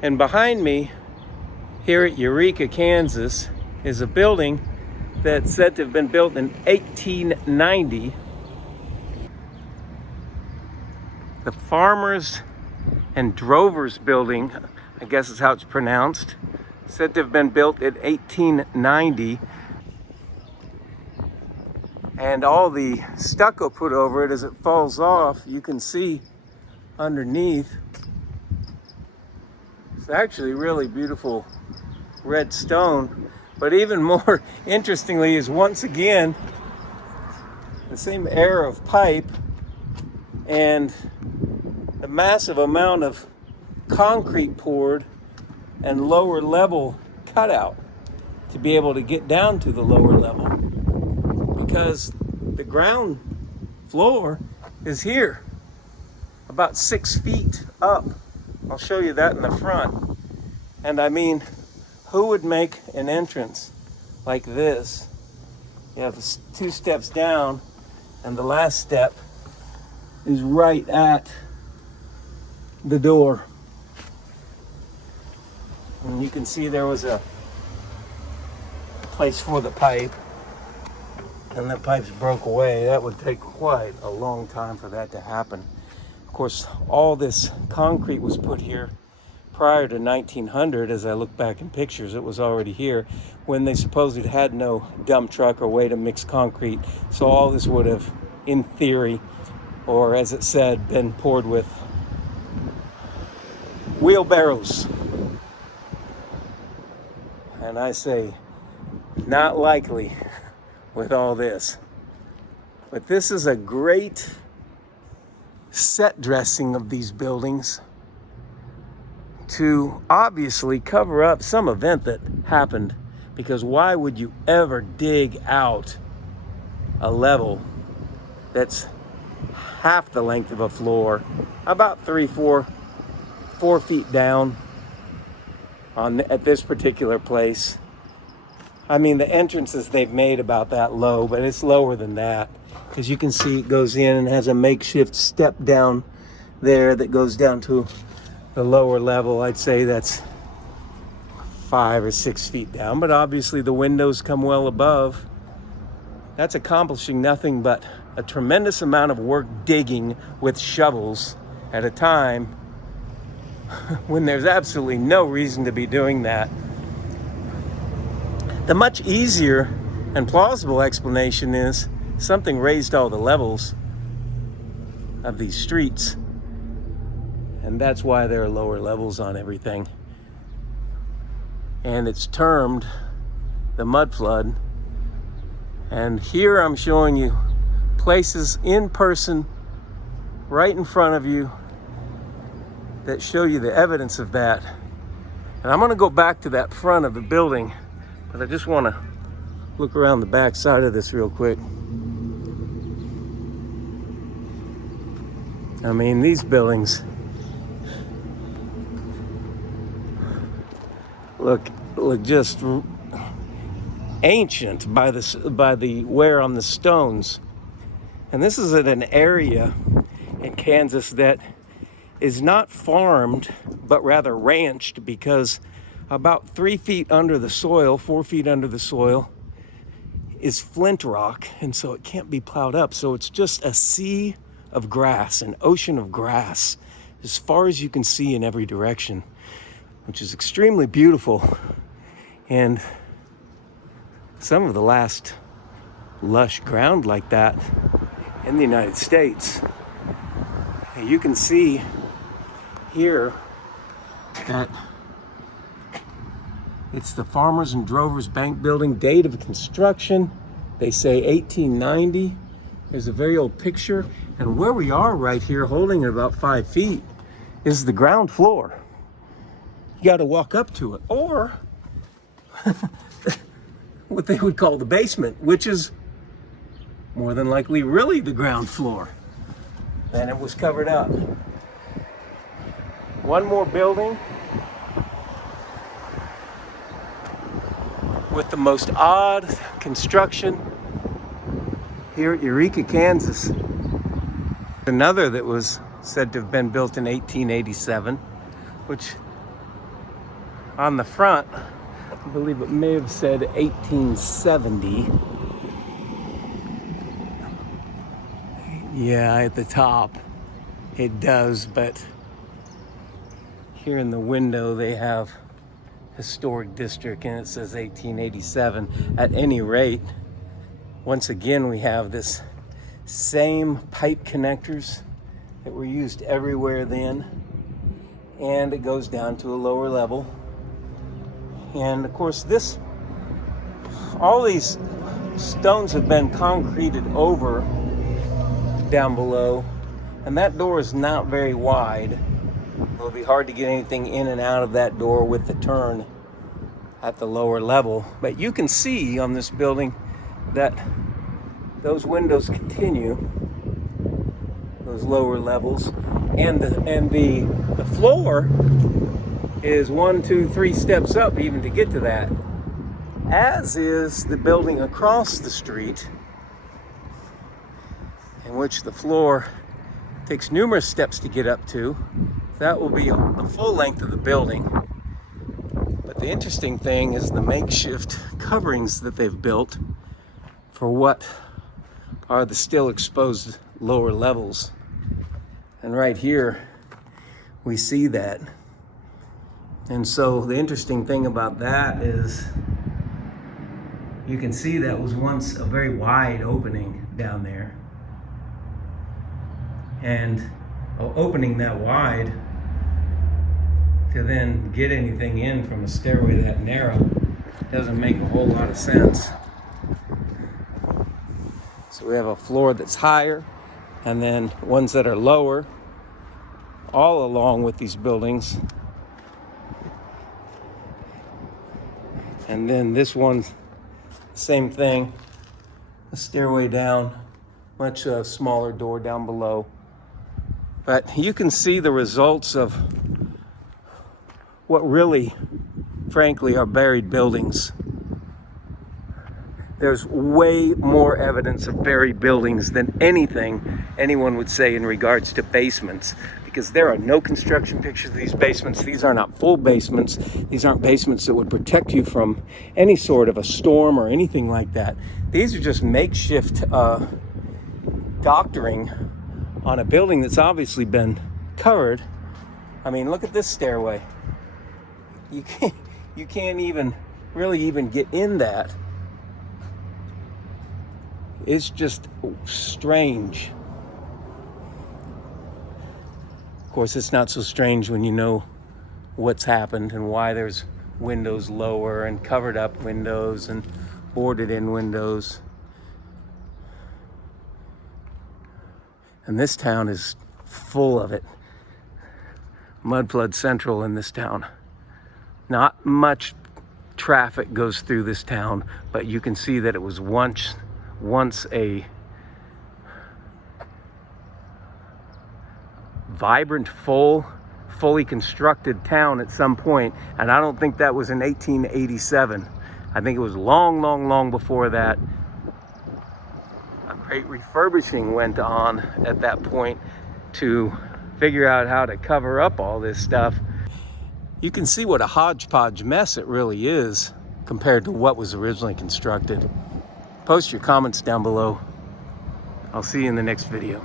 And behind me, here at Eureka, Kansas, is a building that's said to have been built in 1890. The Farmers and Drovers Building, I guess is how it's pronounced, said to have been built in 1890. And all the stucco put over it, as it falls off, you can see underneath, it's actually really beautiful red stone. But even more interestingly is, once again, the same air of pipe and the massive amount of concrete poured and lower level cutout to be able to get down to the lower level, because the ground floor is here about 6 feet up. I'll show you that in the front. And I mean, who would make an entrance like this? You have 2 steps down, and the last step is right at the door. And you can see there was a place for the pipe, and the pipes broke away. That would take quite a long time for that to happen. Of course, all this concrete was put here prior to 1900. As I look back in pictures, it was already here when they supposedly had no dump truck or way to mix concrete. So all this would have, in theory, or as it said, been poured with wheelbarrows. And I say, not likely with all this. But this is a great set dressing of these buildings to obviously cover up some event that happened, because why would you ever dig out a level that's half the length of a floor, about 4 feet down at this particular place? I mean, the entrances they've made about that low, but it's lower than that, because you can see it goes in and has a makeshift step down there that goes down to the lower level. I'd say that's 5 or 6 feet down, but obviously the windows come well above. That's accomplishing nothing but a tremendous amount of work digging with shovels at a time when there's absolutely no reason to be doing that. The much easier and plausible explanation is something raised all the levels of these streets, and that's why there are lower levels on everything. And it's termed the Mudflood. And here I'm showing you places in person right in front of you that show you the evidence of that. And I'm going to go back to that front of the building, but I just want to look around the back side of this real quick. I mean, these buildings look just ancient by the wear on the stones. And this is at an area in Kansas that is not farmed, but rather ranched, because about 3 feet under the soil, 4 feet under the soil, is flint rock, and so it can't be plowed up. So it's just a sea of grass, an ocean of grass, as far as you can see in every direction, which is extremely beautiful. And some of the last lush ground like that in the United States. And you can see here that it's the Farmers and Drovers Bank Building. Date of construction, they say 1890. There's a very old picture. And where we are right here, holding it about 5 feet, is the ground floor. You got to walk up to it, or what they would call the basement, which is more than likely really the ground floor. And it was covered up. One more building with the most odd construction here at Eureka, Kansas. Another that was said to have been built in 1887, which On the front, I believe it may have said 1870. Yeah, at the top it does, but here in the window they have historic district and it says 1887. At any rate, once again we have this same pipe connectors that were used everywhere then, and it goes down to a lower level. And of course all these stones have been concreted over down below, and that door is not very wide. It'll be hard to get anything in and out of that door with the turn at the lower level. But you can see on this building that those windows continue, those lower levels, and the floor is 1, 2, 3 steps up even to get to that, as is the building across the street, in which the floor takes numerous steps to get up to. That will be the full length of the building. But the interesting thing is the makeshift coverings that they've built for what are the still exposed lower levels. And right here we see that. And so the interesting thing about that is you can see that was once a very wide opening down there. And opening that wide to then get anything in from a stairway that narrow doesn't make a whole lot of sense. So we have a floor that's higher and then ones that are lower all along with these buildings. And then this one, same thing, a stairway down, much smaller door down below. But you can see the results of what really, frankly, are buried buildings. There's way more evidence of buried buildings than anything anyone would say in regards to basements, because there are no construction pictures of these basements. These are not full basements. These aren't basements that would protect you from any sort of a storm or anything like that. These are just makeshift doctoring on a building that's obviously been covered. I mean, look at this stairway. You can't even really get in that. It's just strange. Of course, it's not so strange when you know what's happened and why there's windows lower and covered up windows and boarded in windows. And this town is full of it. Mudflood Central in this town. Not much traffic goes through this town, but you can see that it was once a vibrant, fully constructed town at some point, and I don't think that was in 1887. I think it was long before that. A great refurbishing went on at that point to figure out how to cover up all this stuff. You can see what a hodgepodge mess it really is compared to what was originally constructed. Post your comments down below. I'll see you in the next video.